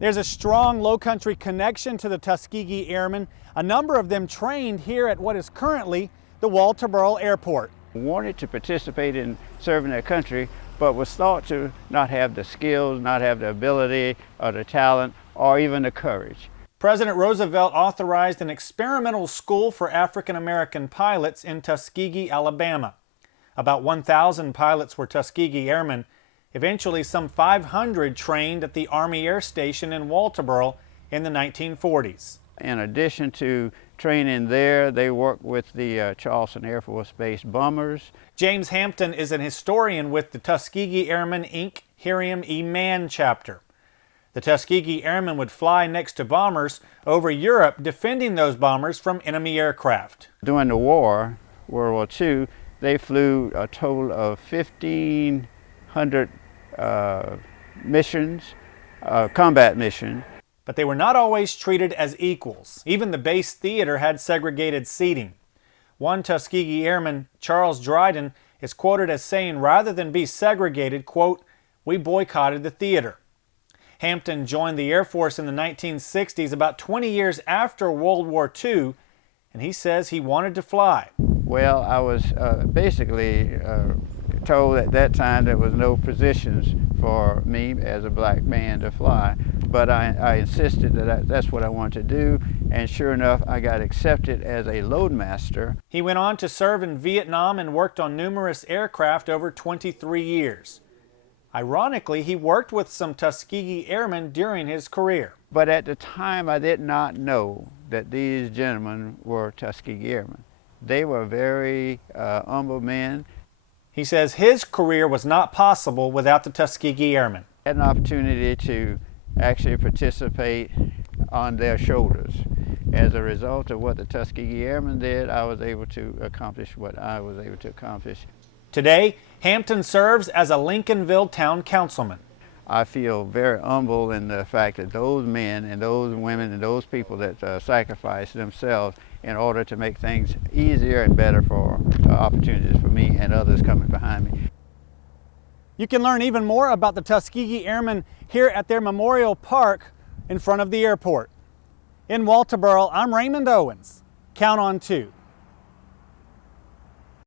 There's a strong Lowcountry connection to the Tuskegee Airmen, a number of them trained here at what is currently the Walterboro Airport. Wanted to participate in serving their country, but was thought to not have the skills, not have the ability or the talent or even the courage. President Roosevelt authorized an experimental school for African American pilots in Tuskegee, Alabama. About 1,000 pilots were Tuskegee Airmen. Eventually, some 500 trained at the Army Air Station in Walterboro in the 1940s. In addition to training there, they worked with the Charleston Air Force Base bombers. James Hampton is an historian with the Tuskegee Airmen, Inc. Hiram E. Mann chapter. The Tuskegee Airmen would fly next to bombers over Europe, defending those bombers from enemy aircraft. During the war, World War II, they flew a total of 1,500 missions, combat missions. But they were not always treated as equals. Even the base theater had segregated seating. One Tuskegee Airman, Charles Dryden, is quoted as saying, rather than be segregated, quote, "We boycotted the theater." Hampton joined the Air Force in the 1960s, about 20 years after World War II, and he says he wanted to fly. Well, I was basically told at that time there was no positions for me as a black man to fly, but I insisted that that's what I wanted to do, and sure enough, I got accepted as a loadmaster. He went on to serve in Vietnam and worked on numerous aircraft over 23 years. Ironically, he worked with some Tuskegee Airmen during his career. But at the time, I did not know that these gentlemen were Tuskegee Airmen. They were very humble men. He says his career was not possible without the Tuskegee Airmen. I had an opportunity to actually participate on their shoulders. As a result of what the Tuskegee Airmen did, I was able to accomplish what I was able to accomplish. Today, Hampton serves as a Lincolnville town councilman. I feel very humble in the fact that those men and those women and those people that sacrificed themselves in order to make things easier and better for opportunities for me and others coming behind me. You can learn even more about the Tuskegee Airmen here at their Memorial Park in front of the airport. In Walterboro, I'm Raymond Owens. Count on 2.